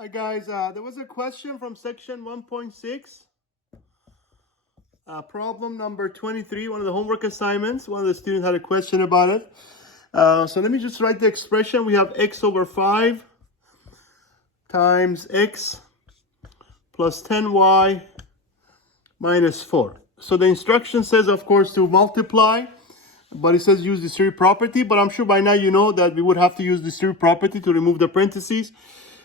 Hi guys, there was a question from section 1.6, problem number 23, one of the homework assignments. One of the students had a question about it. So let me just write the expression. We have x over 5 times x plus 10y minus 4. So the instruction says, of course, to multiply, but it says use distributive property. But I'm sure by now you know that we would have to use distributive property to remove the parentheses.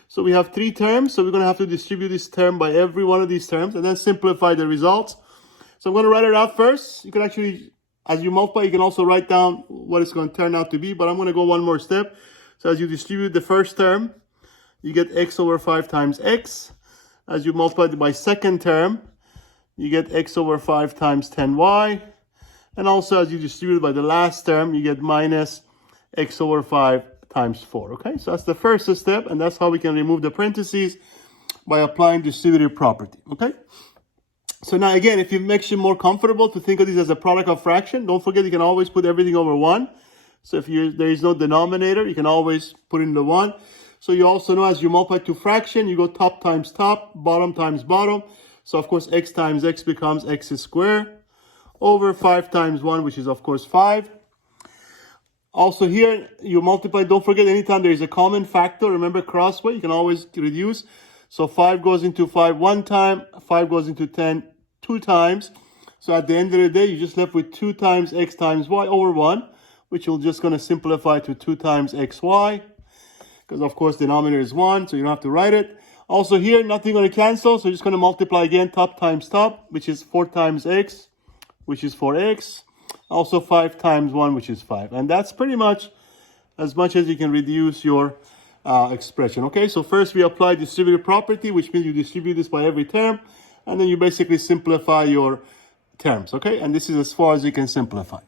So we have 3 terms, so we're going to have to distribute this term by every one of these terms and then simplify the results. So I'm going to write it out first. You can actually, as you multiply, you can also write down what it's going to turn out to be, but I'm going to go one more step. So as you distribute the first term, you get x over 5 times x. As you multiply it by second term, you get x over 5 times 10y. And also as you distribute it by the last term, you get minus x over 5 times 4. Okay, so that's the first step, and that's how we can remove the parentheses by applying distributive property. Okay, so now again, if it makes you more comfortable to think of this as a product of fraction, don't forget you can always put everything over 1. So if there is no denominator, you can always put in the 1. So you also know as you multiply to fraction, you go top times top, bottom times bottom. So of course x times x becomes x squared over 5 times 1, which is of course 5. Also here, you multiply, don't forget anytime there is a common factor, remember crossway, you can always reduce. So 5 goes into 5 one time, 5 goes into 10 two times. So at the end of the day, you're just left with 2 times x times y over 1, which you're just going to simplify to 2 times xy. Because of course, denominator is 1, so you don't have to write it. Also here, nothing going to cancel, so you're just going to multiply again, top times top, which is 4 times x, which is 4x. Also 5 times 1, which is 5. And that's pretty much as you can reduce your expression. Okay, so first we apply distributive property, which means you distribute this by every term. And then you basically simplify your terms. Okay, and this is as far as you can simplify.